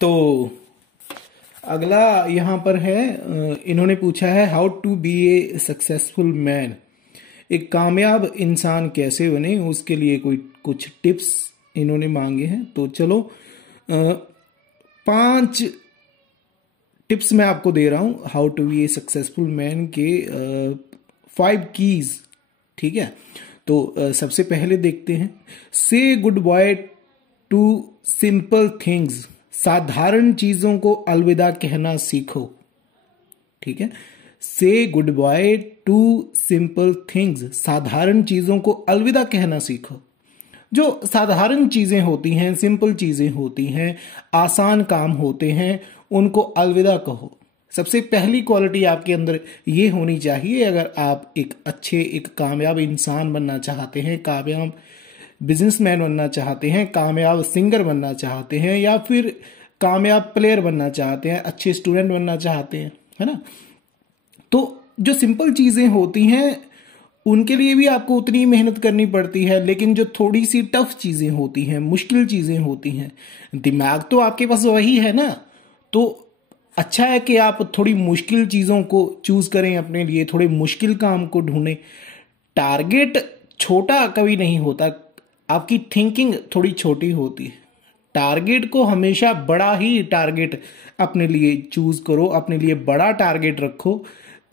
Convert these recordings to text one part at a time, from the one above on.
तो अगला यहाँ पर है, इन्होंने पूछा है how to be a successful man. एक कामयाब इंसान कैसे बने, उसके लिए कोई कुछ टिप्स इन्होंने मांगे हैं। तो चलो 5 टिप्स मैं आपको दे रहा हूं how to be a successful man के 5 कीज। ठीक है, तो सबसे पहले देखते हैं, से good by two simple things. साधारण चीजों को अलविदा कहना सीखो। ठीक है, से good by two simple things. साधारण चीजों को अलविदा कहना सीखो। जो साधारण चीजें होती हैं, सिंपल चीजें होती हैं, आसान काम होते हैं, उनको अलविदा कहो। सबसे पहली क्वालिटी आपके अंदर ये होनी चाहिए, अगर आप एक कामयाब इंसान बनना चाहते हैं, कामयाब बिजनेसमैन बनना चाहते हैं, कामयाब सिंगर बनना चाहते हैं, या फिर कामयाब प्लेयर बनना चाहते हैं, अच्छे स्टूडेंट बनना चाहते हैं, है ना। तो जो सिंपल चीजें होती हैं उनके लिए भी आपको उतनी मेहनत करनी पड़ती है, लेकिन जो थोड़ी सी टफ चीजें होती हैं, मुश्किल चीजें होती हैं, दिमाग तो आपके पास वही है ना, तो अच्छा है कि आप थोड़ी मुश्किल चीजों को चूज करें अपने लिए, थोड़े मुश्किल काम को ढूंढें। टारगेट छोटा कभी नहीं होता, आपकी थिंकिंग थोड़ी छोटी होती है। टारगेट को हमेशा बड़ा ही टारगेट अपने लिए चूज करो, अपने लिए बड़ा टारगेट रखो,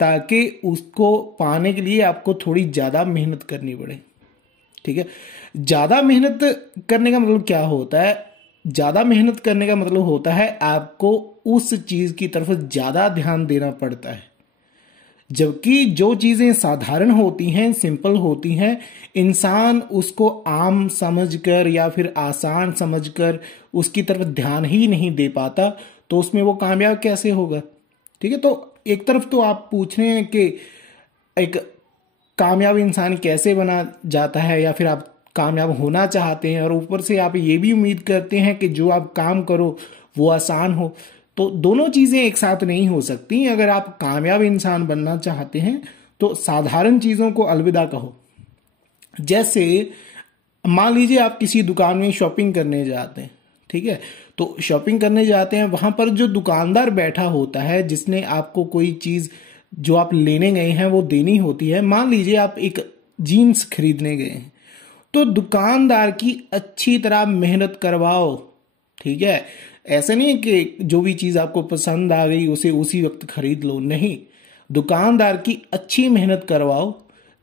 ताकि उसको पाने के लिए आपको थोड़ी ज्यादा मेहनत करनी पड़े। ठीक है, ज्यादा मेहनत करने का मतलब क्या होता है? ज्यादा मेहनत करने का मतलब होता है आपको उस चीज की तरफ ज्यादा ध्यान देना पड़ता है। जबकि जो चीजें साधारण होती हैं, सिंपल होती हैं, इंसान उसको आम समझकर या फिर आसान समझकर उसकी तरफ ध्यान ही नहीं दे पाता, तो उसमें वो कामयाब कैसे होगा? ठीक है, तो एक तरफ तो आप पूछ रहे हैं कि एक कामयाब इंसान कैसे बना जाता है, या फिर आप कामयाब होना चाहते हैं, और ऊपर से आप ये भी उम्मीद करते हैं कि जो आप काम करो वो आसान हो। तो दोनों चीजें एक साथ नहीं हो सकती। अगर आप कामयाब इंसान बनना चाहते हैं तो साधारण चीजों को अलविदा कहो। जैसे मान लीजिए आप किसी दुकान में शॉपिंग करने जाते हैं, ठीक है, तो शॉपिंग करने जाते हैं, वहां पर जो दुकानदार बैठा होता है, जिसने आपको कोई चीज जो आप लेने गए हैं वो देनी होती है। मान लीजिए आप एक जीन्स खरीदने गए हैं, तो दुकानदार की अच्छी तरह मेहनत करवाओ। ठीक है, ऐसा नहीं है कि जो भी चीज आपको पसंद आ गई उसे उसी वक्त खरीद लो, नहीं, दुकानदार की अच्छी मेहनत करवाओ,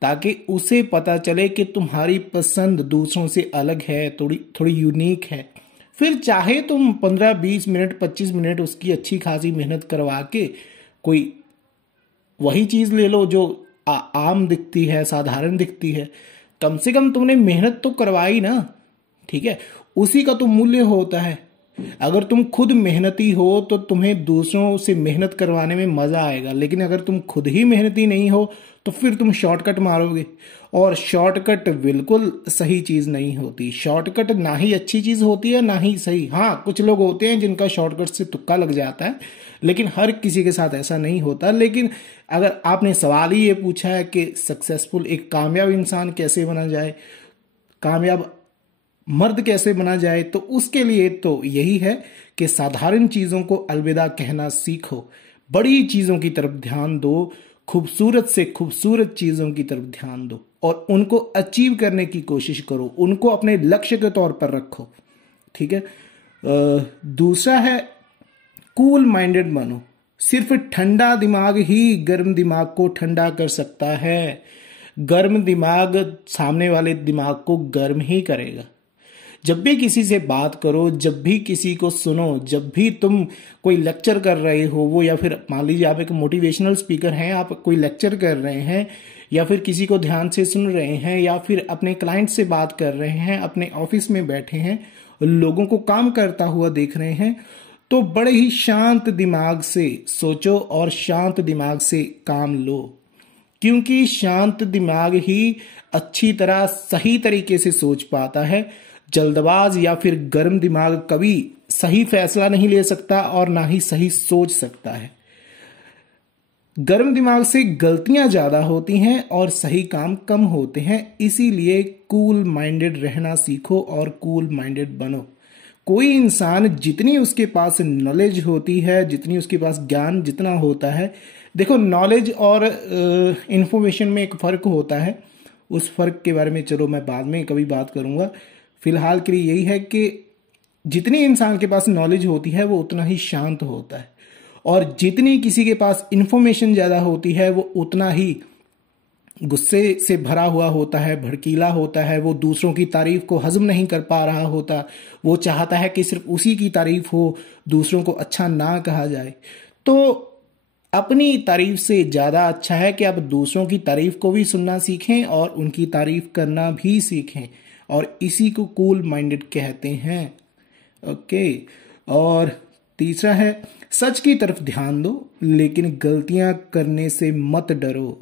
ताकि उसे पता चले कि तुम्हारी पसंद दूसरों से अलग है, थोड़ी थोड़ी यूनिक है। फिर चाहे तुम 15-20 मिनट 25 मिनट उसकी अच्छी खासी मेहनत करवा के कोई वही चीज ले लो जो आम दिखती है, साधारण दिखती है। कम से कम तुमने मेहनत तो करवाई ना। ठीक है, उसी का तो मूल्य होता है। अगर तुम खुद मेहनती हो तो तुम्हें दूसरों से मेहनत करवाने में मजा आएगा, लेकिन अगर तुम खुद ही मेहनती नहीं हो तो फिर तुम शॉर्टकट मारोगे, और शॉर्टकट बिल्कुल सही चीज नहीं होती। शॉर्टकट ना ही अच्छी चीज होती है ना ही सही। हाँ, कुछ लोग होते हैं जिनका शॉर्टकट से तुक्का लग जाता है, लेकिन हर किसी के साथ ऐसा नहीं होता। लेकिन अगर आपने सवाल ही ये पूछा है कि सक्सेसफुल एक कामयाब इंसान कैसे बना जाए, कामयाब मर्द कैसे बना जाए, तो उसके लिए तो यही है कि साधारण चीजों को अलविदा कहना सीखो, बड़ी चीजों की तरफ ध्यान दो, खूबसूरत से खूबसूरत चीजों की तरफ ध्यान दो, और उनको अचीव करने की कोशिश करो, उनको अपने लक्ष्य के तौर पर रखो। ठीक है, दूसरा है कूल माइंडेड बनो। सिर्फ ठंडा दिमाग ही गर्म दिमाग को ठंडा कर सकता है। गर्म दिमाग सामने वाले दिमाग को गर्म ही करेगा। जब भी किसी से बात करो, जब भी किसी को सुनो, जब भी तुम कोई लेक्चर कर रहे हो वो, या फिर मान लीजिए आप एक मोटिवेशनल स्पीकर हैं, आप कोई लेक्चर कर रहे हैं, या फिर किसी को ध्यान से सुन रहे हैं, या फिर अपने क्लाइंट से बात कर रहे हैं, अपने ऑफिस में बैठे हैं, लोगों को काम करता हुआ देख रहे हैं, तो बड़े ही शांत दिमाग से सोचो और शांत दिमाग से काम लो। क्योंकि शांत दिमाग ही अच्छी तरह सही तरीके से सोच पाता है। जल्दबाज या फिर गर्म दिमाग कभी सही फैसला नहीं ले सकता और ना ही सही सोच सकता है। गर्म दिमाग से गलतियां ज्यादा होती हैं और सही काम कम होते हैं। इसीलिए कूल माइंडेड रहना सीखो और कूल माइंडेड बनो। कोई इंसान जितनी उसके पास नॉलेज होती है, जितनी उसके पास ज्ञान जितना होता है, देखो नॉलेज और इंफॉर्मेशन में एक फ़र्क होता है, उस फ़र्क के बारे में चलो मैं बाद में कभी बात करूँगा। फिलहाल के लिए यही है कि जितनी इंसान के पास नॉलेज होती है वो उतना ही शांत होता है, और जितनी किसी के पास इंफॉर्मेशन ज़्यादा होती है वो उतना ही गुस्से से भरा हुआ होता है, भड़कीला होता है, वो दूसरों की तारीफ को हजम नहीं कर पा रहा होता, वो चाहता है कि सिर्फ उसी की तारीफ हो, दूसरों को अच्छा ना कहा जाए। तो अपनी तारीफ से ज़्यादा अच्छा है कि आप दूसरों की तारीफ को भी सुनना सीखें और उनकी तारीफ करना भी सीखें, और इसी को कूल माइंडेड कहते हैं। ओके। और तीसरा है, सच की तरफ ध्यान दो लेकिन गलतियां करने से मत डरो।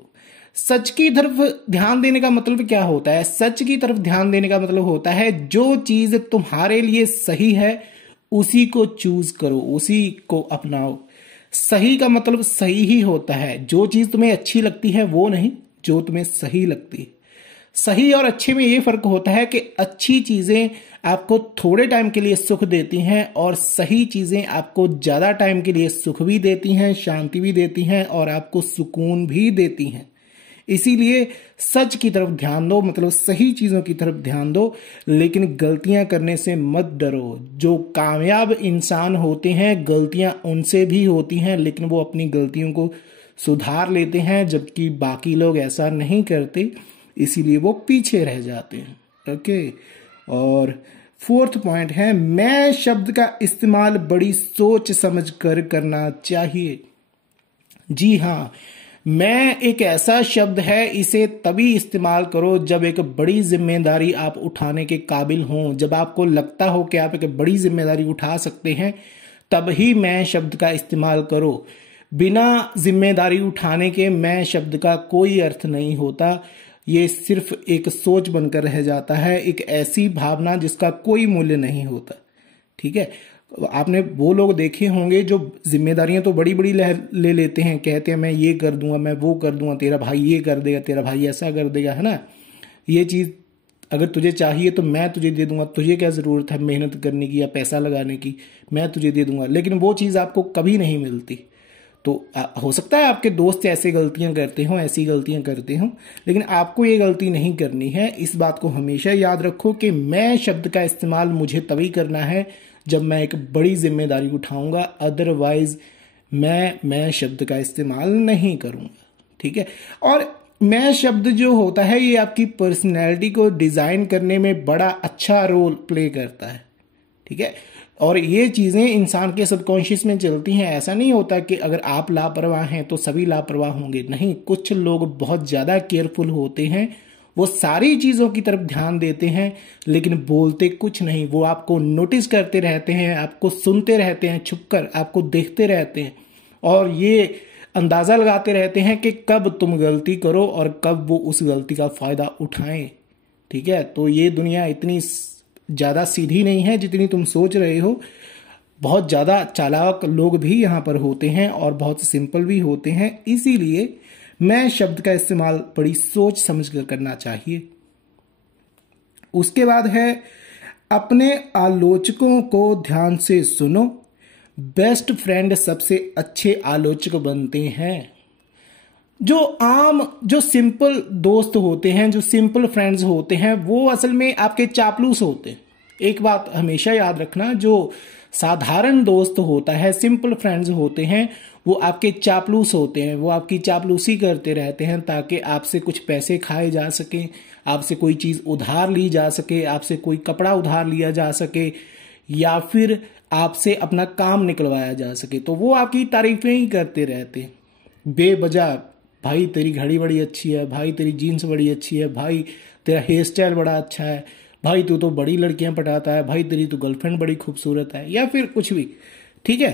सच की तरफ ध्यान देने का मतलब क्या होता है? सच की तरफ ध्यान देने का मतलब होता है जो चीज तुम्हारे लिए सही है उसी को चूज करो, उसी को अपनाओ। सही का मतलब सही ही होता है, जो चीज तुम्हें अच्छी लगती है वो नहीं, जो तुम्हें सही लगती है। सही और अच्छे में ये फर्क होता है कि अच्छी चीजें आपको थोड़े टाइम के लिए सुख देती हैं और सही चीजें आपको ज्यादा टाइम के लिए सुख भी देती हैं, शांति भी देती हैं और आपको सुकून भी देती हैं। इसीलिए सच की तरफ ध्यान दो, मतलब सही चीजों की तरफ ध्यान दो, लेकिन गलतियां करने से मत डरो। जो कामयाब इंसान होते हैं गलतियां उनसे भी होती हैं, लेकिन वो अपनी गलतियों को सुधार लेते हैं, जबकि बाकी लोग ऐसा नहीं करते, इसीलिए वो पीछे रह जाते हैं। ओके। और फोर्थ पॉइंट है, मैं शब्द का इस्तेमाल बड़ी सोच समझ कर करना चाहिए। जी हाँ, मैं एक ऐसा शब्द है, इसे तभी इस्तेमाल करो जब एक बड़ी जिम्मेदारी आप उठाने के काबिल हों, जब आपको लगता हो कि आप एक बड़ी जिम्मेदारी उठा सकते हैं, तब ही मैं शब्द का इस्तेमाल करो। बिना जिम्मेदारी उठाने के मैं शब्द का कोई अर्थ नहीं होता, ये सिर्फ एक सोच बनकर रह जाता है, एक ऐसी भावना जिसका कोई मूल्य नहीं होता। ठीक है। आपने वो लोग देखे होंगे जो जिम्मेदारियां तो बड़ी बड़ी ले लेते हैं, कहते हैं मैं ये कर दूंगा, मैं वो कर दूंगा, तेरा भाई ये कर देगा, तेरा भाई ऐसा कर देगा, है ना, ये चीज अगर तुझे चाहिए तो मैं तुझे दे दूंगा, तुझे क्या जरूरत है मेहनत करने की या पैसा लगाने की, मैं तुझे दे दूंगा। लेकिन वो चीज आपको कभी नहीं मिलती। तो हो सकता है आपके दोस्त ऐसे गलतियां करते हों, ऐसी गलतियां करते हों, लेकिन आपको ये गलती नहीं करनी है। इस बात को हमेशा याद रखो कि मैं शब्द का इस्तेमाल मुझे तभी करना है जब मैं एक बड़ी जिम्मेदारी उठाऊंगा, अदरवाइज मैं शब्द का इस्तेमाल नहीं करूंगा। ठीक है। और मैं शब्द जो होता है ये आपकी पर्सनैलिटी को डिजाइन करने में बड़ा अच्छा रोल प्ले करता है। ठीक है। और ये चीजें इंसान के सबकॉन्शियस में चलती हैं। ऐसा नहीं होता कि अगर आप लापरवाह हैं तो सभी लापरवाह होंगे, नहीं, कुछ लोग बहुत ज्यादा केयरफुल होते हैं, वो सारी चीजों की तरफ ध्यान देते हैं लेकिन बोलते कुछ नहीं। वो आपको नोटिस करते रहते हैं, आपको सुनते रहते हैं, छुपकर आपको देखते रहते हैं और ये अंदाजा लगाते रहते हैं कि कब तुम गलती करो और कब वो उस गलती का फायदा उठाएं। ठीक है। तो ये दुनिया इतनी ज्यादा सीधी नहीं है जितनी तुम सोच रहे हो। बहुत ज्यादा चालाक लोग भी यहां पर होते हैं और बहुत सिंपल भी होते हैं। इसीलिए मैं शब्द का इस्तेमाल बड़ी सोच समझ कर करना चाहिए। उसके बाद है, अपने आलोचकों को ध्यान से सुनो, बेस्ट फ्रेंड सबसे अच्छे आलोचक बनते हैं। जो सिंपल दोस्त होते हैं, जो सिंपल फ्रेंड्स होते हैं, वो असल में आपके चापलूस होते हैं। एक बात हमेशा याद रखना, जो साधारण दोस्त होता है, सिंपल फ्रेंड्स होते हैं, वो आपके चापलूस होते हैं। वो आपकी चापलूसी करते रहते हैं ताकि आपसे कुछ पैसे खाए जा सके, आपसे कोई चीज उधार ली जा सके, आपसे कोई कपड़ा उधार लिया जा सके, या फिर आपसे अपना काम निकलवाया जा सके। तो वो आपकी तारीफें ही करते रहते हैं बेवजह। भाई तेरी घड़ी बड़ी अच्छी है, भाई तेरी जीन्स बड़ी अच्छी है, भाई तेरा हेयर स्टाइल बड़ा अच्छा है, भाई तू तो बड़ी लड़कियां पटाता है, भाई तेरी तो गर्लफ्रेंड बड़ी खूबसूरत है, या फिर कुछ भी। ठीक है।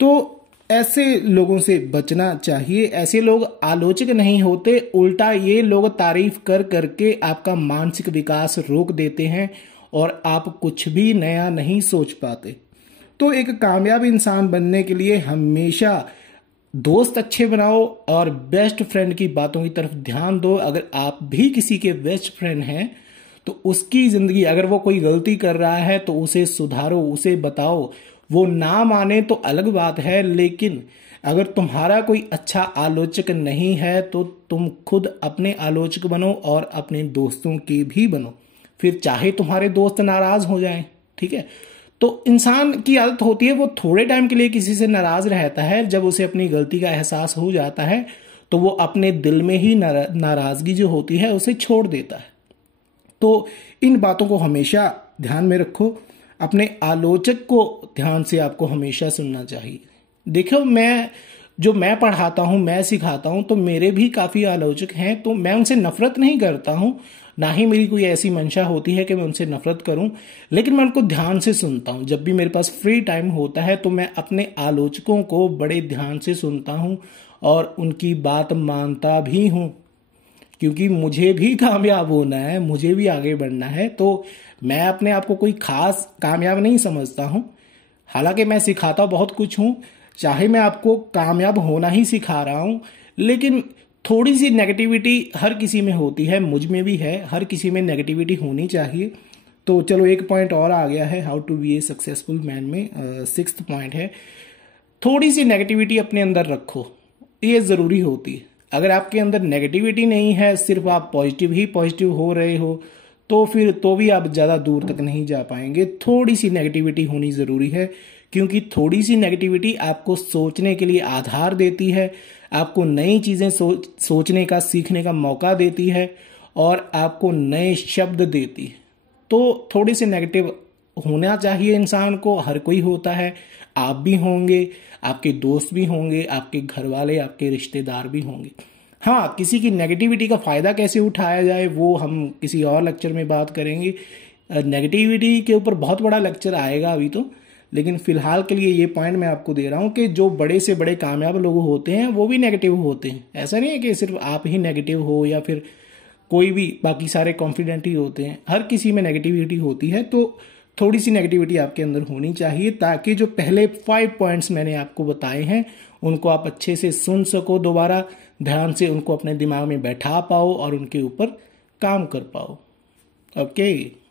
तो ऐसे लोगों से बचना चाहिए। ऐसे लोग आलोचक नहीं होते, उल्टा ये लोग तारीफ कर करके आपका मानसिक विकास रोक देते हैं और आप कुछ भी नया नहीं सोच पाते। तो एक कामयाब इंसान बनने के लिए हमेशा दोस्त अच्छे बनाओ और बेस्ट फ्रेंड की बातों की तरफ ध्यान दो। अगर आप भी किसी के बेस्ट फ्रेंड हैं तो उसकी जिंदगी, अगर वो कोई गलती कर रहा है तो उसे सुधारो, उसे बताओ। वो ना माने तो अलग बात है, लेकिन अगर तुम्हारा कोई अच्छा आलोचक नहीं है तो तुम खुद अपने आलोचक बनो और अपने दोस्तों के भी बनो। फिर चाहे तुम्हारे दोस्त नाराज हो जाएं, ठीक है। तो इंसान की आदत होती है, वो थोड़े टाइम के लिए किसी से नाराज रहता है, जब उसे अपनी गलती का एहसास हो जाता है तो वो अपने दिल में ही नाराजगी जो होती है उसे छोड़ देता है। तो इन बातों को हमेशा ध्यान में रखो। अपने आलोचक को ध्यान से आपको हमेशा सुनना चाहिए। देखो, मैं पढ़ाता हूं, मैं सिखाता हूं, तो मेरे भी काफी आलोचक हैं, तो मैं उनसे नफरत नहीं करता हूं, ना ही मेरी कोई ऐसी मंशा होती है कि मैं उनसे नफरत करूं, लेकिन मैं उनको ध्यान से सुनता हूं। जब भी मेरे पास फ्री टाइम होता है तो मैं अपने आलोचकों को बड़े ध्यान से सुनता हूं और उनकी बात मानता भी हूं, क्योंकि मुझे भी कामयाब होना है, मुझे भी आगे बढ़ना है। तो मैं अपने आप को कोई खास कामयाब नहीं समझता हूं। हालांकि मैं सिखाता बहुत कुछ हूं, चाहे मैं आपको कामयाब होना ही सिखा रहा हूं, लेकिन थोड़ी सी नेगेटिविटी हर किसी में होती है, मुझ में भी है, हर किसी में नेगेटिविटी होनी चाहिए। तो चलो, एक पॉइंट और आ गया है how to be a successful man में। 6th पॉइंट है, थोड़ी सी नेगेटिविटी अपने अंदर रखो, ये जरूरी होती है। अगर आपके अंदर नेगेटिविटी नहीं है, सिर्फ आप पॉजिटिव ही पॉजिटिव हो रहे हो, तो फिर तो भी आप ज्यादा दूर तक नहीं जा पाएंगे। थोड़ी सी नेगेटिविटी होनी जरूरी है, क्योंकि थोड़ी सी नेगेटिविटी आपको सोचने के लिए आधार देती है, आपको नई चीजें सोचने का, सीखने का मौका देती है और आपको नए शब्द देती है। तो थोड़ी सी नेगेटिव होना चाहिए इंसान को, हर कोई होता है, आप भी होंगे, आपके दोस्त भी होंगे, आपके घर वाले, आपके रिश्तेदार भी होंगे। हाँ, किसी की नेगेटिविटी का फायदा कैसे उठाया जाए वो हम किसी और लेक्चर में बात करेंगे। नेगेटिविटी के ऊपर बहुत बड़ा लेक्चर आएगा अभी तो, लेकिन फिलहाल के लिए ये पॉइंट मैं आपको दे रहा हूं कि जो बड़े से बड़े कामयाब लोग होते हैं वो भी नेगेटिव होते हैं। ऐसा नहीं है कि सिर्फ आप ही नेगेटिव हो या फिर कोई भी, बाकी सारे कॉन्फिडेंट ही होते हैं। हर किसी में नेगेटिविटी होती है, तो थोड़ी सी नेगेटिविटी आपके अंदर होनी चाहिए, ताकि जो पहले 5 पॉइंट्स मैंने आपको बताए हैं उनको आप अच्छे से सुन सको, दोबारा ध्यान से उनको अपने दिमाग में बैठा पाओ और उनके ऊपर काम कर पाओ। ओके।